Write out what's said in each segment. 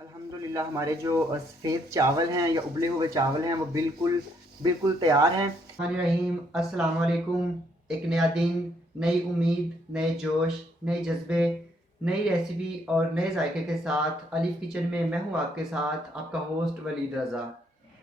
अल्हम्दुलिल्लाह हमारे जो सफ़ेद चावल हैं या उबले हुए चावल हैं वो बिल्कुल बिल्कुल तैयार हैं। रहीम अस्सलाम वालेकुम। एक नया दिन, नई उम्मीद, नए जोश, नए जज्बे, नई रेसिपी और नए जायके के साथ अलीफ किचन में मैं हूँ आपके साथ आपका होस्ट वलीद रज़ा।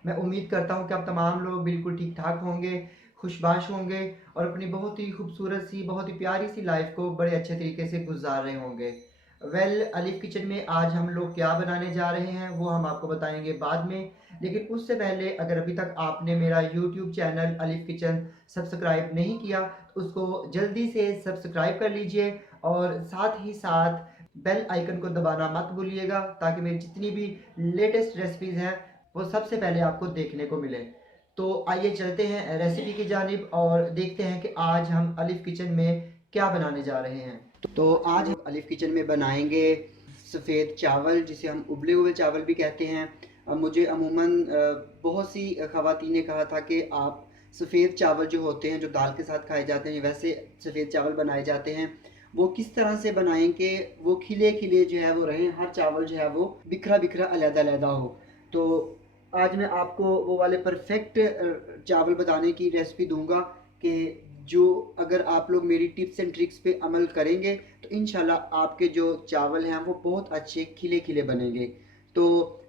मैं उम्मीद करता हूँ कि आप तमाम लोग बिल्कुल ठीक ठाक होंगे, खुशबाश होंगे और अपनी बहुत ही खूबसूरत सी, बहुत ही प्यारी सी लाइफ को बड़े अच्छे तरीके से गुजार रहे होंगे। अलीफ किचन में आज हम लोग क्या बनाने जा रहे हैं वो हम आपको बताएंगे बाद में। लेकिन उससे पहले अगर अभी तक आपने मेरा YouTube channel Alif kitchen subscribe नहीं किया तो उसको जल्दी से सब्सक्राइब कर लीजिए और साथ ही साथ बेल आइकन को दबाना मत भूलिएगा ताकि मेरी जितनी भी लेटेस्ट रेसिपीज़ हैं वो सबसे पहले आपको देखने को मिले। तो आइए चलते हैं रेसिपी की जानिब और देखते हैं कि आज हम अलीफ किचन में क्या बनाने जा रहे हैं। तो आज हम अलीफ किचन में बनाएंगे सफ़ेद चावल, जिसे हम उबले हुए चावल भी कहते हैं। मुझे अमूमन बहुत सी ख़वातीन ने कहा था कि आप सफ़ेद चावल जो होते हैं जो दाल के साथ खाए जाते हैं वैसे सफ़ेद चावल बनाए जाते हैं, वो किस तरह से बनाएं कि वो खिले खिले जो है वो रहें, हर चावल जो है वो बिखरा बिखरा अलग-अलग हो। तो आज मैं आपको वो वाले परफेक्ट चावल बनाने की रेसिपी दूंगा कि जो अगर आप लोग मेरी टिप्स एंड ट्रिक्स पे अमल करेंगे तो इंशाल्लाह आपके जो चावल हैं वो बहुत अच्छे खिले खिले बनेंगे। तो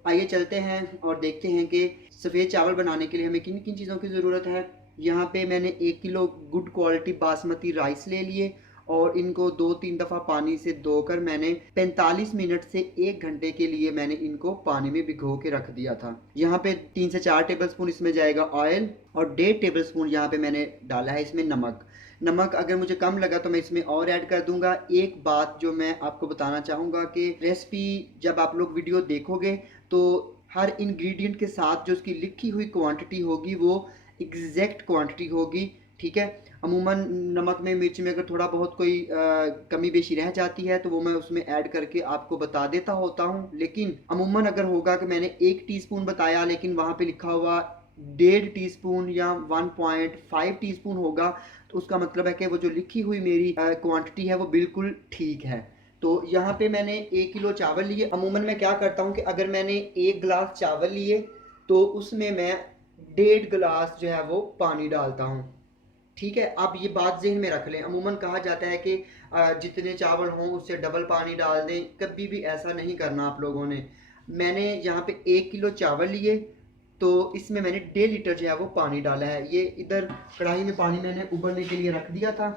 आइए चलते हैं और देखते हैं कि सफ़ेद चावल बनाने के लिए हमें किन किन चीज़ों की ज़रूरत है। यहाँ पे मैंने 1 kilo good quality basmati rice ले लिए और इनको 2-3 दफ़ा पानी से धोकर मैंने 45 मिनट से 1 घंटे के लिए मैंने इनको पानी में भिगो के रख दिया था। यहाँ पे 3 से 4 टेबल स्पून इसमें जाएगा ऑयल और 1.5 टेबल स्पून यहाँ पे मैंने डाला है इसमें नमक। नमक अगर मुझे कम लगा तो मैं इसमें और ऐड कर दूंगा। एक बात जो मैं आपको बताना चाहूँगा कि रेसिपी जब आप लोग वीडियो देखोगे तो हर इंग्रेडिएंट के साथ जो उसकी लिखी हुई क्वांटिटी होगी वो एग्जैक्ट क्वांटिटी होगी, ठीक है। अमूमन नमक में, मिर्च में अगर थोड़ा बहुत कोई कमी बेशी रह जाती है तो वो मैं उसमें ऐड करके आपको बता देता होता हूँ। लेकिन अमूमन अगर होगा कि मैंने 1 टीस्पून बताया लेकिन वहाँ पे लिखा हुआ 1.5 टीस्पून या 1.5 टीस्पून होगा तो उसका मतलब है कि वो जो लिखी हुई मेरी क्वांटिटी है वो बिल्कुल ठीक है। तो यहाँ पे मैंने 1 किलो चावल लिए। अमूमन मैं क्या करता हूँ कि अगर मैंने 1 गिलास चावल लिए तो उसमें मैं 1.5 गिलास जो है वो पानी डालता हूँ, ठीक है। आप ये बात ज़हन में रख लें। अमूमन कहा जाता है कि जितने चावल हों उससे डबल पानी डाल दें, कभी भी ऐसा नहीं करना आप लोगों ने। मैंने यहाँ पे 1 किलो चावल लिए तो इसमें मैंने 1.5 लीटर जो है वो पानी डाला है। ये इधर कढ़ाई में पानी मैंने उबलने के लिए रख दिया था।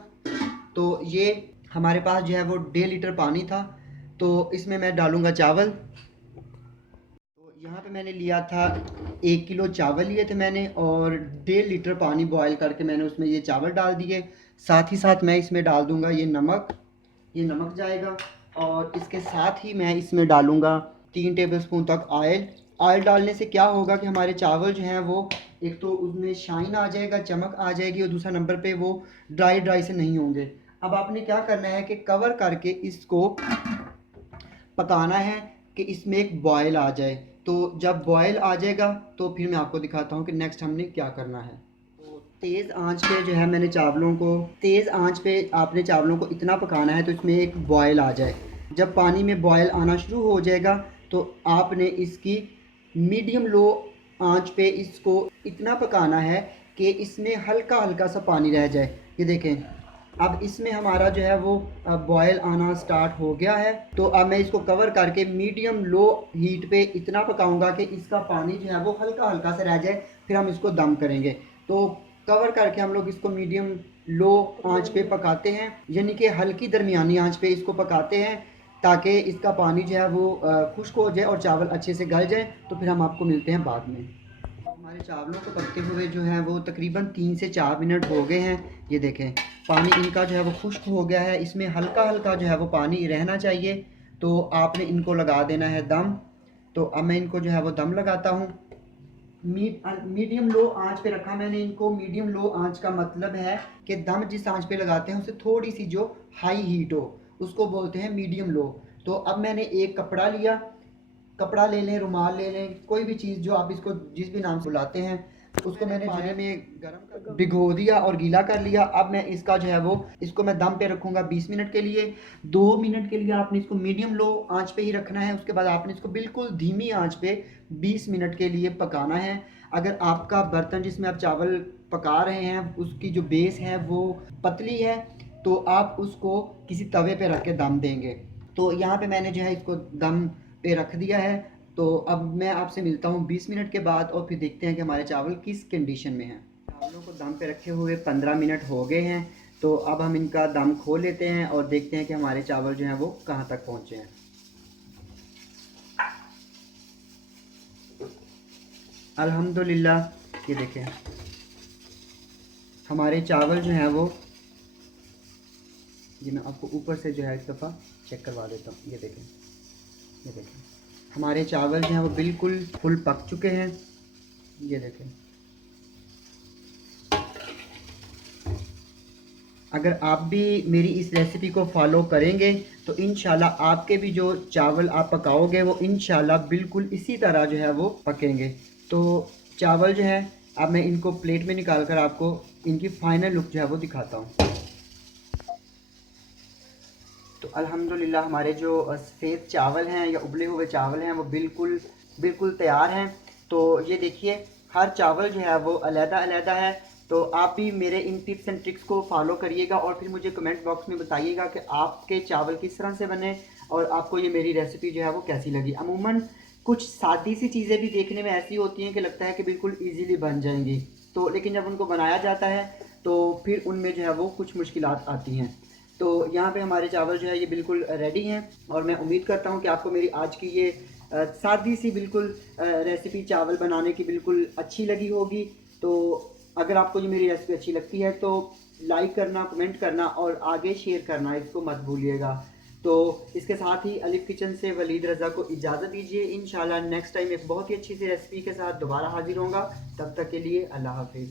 तो ये हमारे पास जो है वो 1.5 लीटर पानी था। तो इसमें मैं डालूँगा चावल। तो यहाँ पे मैंने लिया था 1 किलो चावल लिए थे मैंने और 1.5 लीटर पानी बॉयल करके मैंने उसमें ये चावल डाल दिए। साथ ही साथ मैं इसमें डाल दूंगा ये नमक जाएगा और इसके साथ ही मैं इसमें डालूंगा 3 टेबल स्पून तक ऑयल। ऑयल डालने से क्या होगा कि हमारे चावल जो हैं वो एक तो उसमें शाइन आ जाएगा, चमक आ जाएगी और दूसरा नंबर पे वो ड्राई ड्राई से नहीं होंगे। अब आपने क्या करना है कि कवर करके इसको पकाना है कि इसमें एक बॉयल आ जाए। तो जब बॉयल आ जाएगा तो फिर मैं आपको दिखाता हूँ कि नेक्स्ट हमने क्या करना है। तो तेज़ आंच पे जो है मैंने चावलों को, तेज़ आंच पे आपने चावलों को इतना पकाना है तो इसमें एक बॉयल आ जाए। जब पानी में बॉयल आना शुरू हो जाएगा तो आपने इसकी मीडियम लो आंच पे इसको इतना पकाना है कि इसमें हल्का हल्का सा पानी रह जाए। ये देखें, अब इसमें हमारा जो है वो बॉयल आना स्टार्ट हो गया है। तो अब मैं इसको कवर करके मीडियम लो हीट पे इतना पकाऊंगा कि इसका पानी जो है वो हल्का हल्का से रह जाए, फिर हम इसको दम करेंगे। तो कवर करके हम लोग इसको मीडियम लो आंच पे पकाते हैं, यानी कि हल्की दरमियानी आंच पे इसको पकाते हैं ताकि इसका पानी जो है वो खुश्क हो जाए और चावल अच्छे से गल जाए। तो फिर हम आपको मिलते हैं बाद में। हमारे चावलों को पकते हुए जो है वो तकरीबन 3 से 4 मिनट हो गए हैं। ये देखें, पानी इनका जो है वो खुश्क हो गया है, इसमें हल्का हल्का जो है वो पानी रहना चाहिए। तो आपने इनको लगा देना है दम। तो अब मैं इनको जो है वो दम लगाता हूँ। मीडियम लो आंच पे रखा मैंने इनको। मीडियम लो आंच का मतलब है कि दम जिस आंच पे लगाते हैं उससे थोड़ी सी जो हाई हीट हो उसको बोलते हैं मीडियम लो। तो अब मैंने एक कपड़ा लिया, कपड़ा ले लें, रुमाल ले लें, कोई भी चीज़ जो आप इसको जिस भी नाम से बुलाते हैं। उसको मैंने पानी में गर्म भिगो दिया और गीला कर लिया। अब मैं इसका जो है वो इसको मैं दम पे रखूँगा 20 मिनट के लिए। 2 मिनट के लिए आपने इसको मीडियम लो आंच पे ही रखना है। उसके बाद आपने इसको बिल्कुल धीमी आंच पे 20 मिनट के लिए पकाना है। अगर आपका बर्तन जिसमें आप चावल पका रहे हैं उसकी जो बेस है वो पतली है तो आप उसको किसी तवे पे रख के दम देंगे। तो यहाँ पे मैंने जो है इसको दम पे रख दिया है। तो अब मैं आपसे मिलता हूँ 20 मिनट के बाद और फिर देखते हैं कि हमारे चावल किस कंडीशन में हैं। चावलों को दम पे रखे हुए 15 मिनट हो गए हैं। तो अब हम इनका दम खोल लेते हैं और देखते हैं कि हमारे चावल जो हैं वो कहाँ तक पहुँचे हैं। अल्हम्दुलिल्लाह, ये देखें हमारे चावल जो हैं वो, ये मैं आपको ऊपर से जो है इस दफ़ा चेक करवा देता हूँ। ये देखें, ये देखें हमारे चावल जो हैं वो बिल्कुल फुल पक चुके हैं। ये देखें, अगर आप भी मेरी इस रेसिपी को फॉलो करेंगे तो इंशाल्लाह आपके भी जो चावल आप पकाओगे वो इंशाल्लाह बिल्कुल इसी तरह जो है वो पकेंगे। तो चावल जो है अब मैं इनको प्लेट में निकाल कर आपको इनकी फाइनल लुक जो है वो दिखाता हूँ। तो अल्हम्दुलिल्लाह हमारे जो सफ़ेद चावल हैं या उबले हुए चावल हैं वो बिल्कुल बिल्कुल तैयार हैं। तो ये देखिए हर चावल जो है वो अलग-अलग है। तो आप भी मेरे इन टिप्स एंड ट्रिक्स को फॉलो करिएगा और फिर मुझे कमेंट बॉक्स में बताइएगा कि आपके चावल किस तरह से बने और आपको ये मेरी रेसिपी जो है वो कैसी लगी। अमूमन कुछ सादी सी चीज़ें भी देखने में ऐसी होती हैं कि लगता है कि बिल्कुल ईज़िली बन जाएंगी, तो लेकिन जब उनको बनाया जाता है तो फिर उनमें जो है वो कुछ मुश्किलात आती हैं। तो यहाँ पे हमारे चावल जो है ये बिल्कुल रेडी हैं और मैं उम्मीद करता हूँ कि आपको मेरी आज की ये सादी सी बिल्कुल रेसिपी चावल बनाने की बिल्कुल अच्छी लगी होगी। तो अगर आपको ये मेरी रेसिपी अच्छी लगती है तो लाइक करना, कमेंट करना और आगे शेयर करना इसको मत भूलिएगा। तो इसके साथ ही अलिफ किचन से वलीद रज़ा को इजाज़त दीजिए। इंशाल्लाह नेक्स्ट टाइम एक बहुत ही अच्छी सी रेसिपी के साथ दोबारा हाजिर होऊंगा। तब तक के लिए अल्लाह हाफिज़।